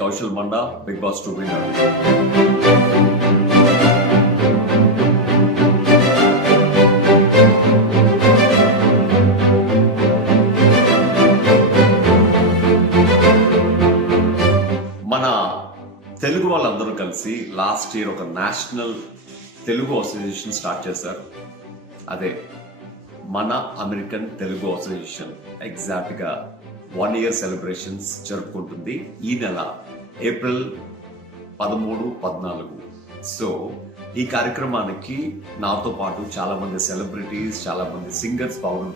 Kaushal Manda, Bigg Boss 2 winner. మన తెలుగు వాళ్ళందరూ కలిసి లాస్ట్ ఇయర్ ఒక నేషనల్ తెలుగు అసోసియేషన్ స్టార్ట్ చేశారు. అదే మన అమెరికన్ తెలుగు అసోసియేషన్ ఎగ్జాక్ట్గా 1 year సెలబ్రేషన్స్ జరుపుకుంటుంది ఈ నెల ఏప్రిల్ 13, 14. సో ఈ కార్యక్రమానికి నాతో పాటు చాలా మంది సెలబ్రిటీస్, చాలా మంది సింగర్స్ పాల్గొంటున్నారు.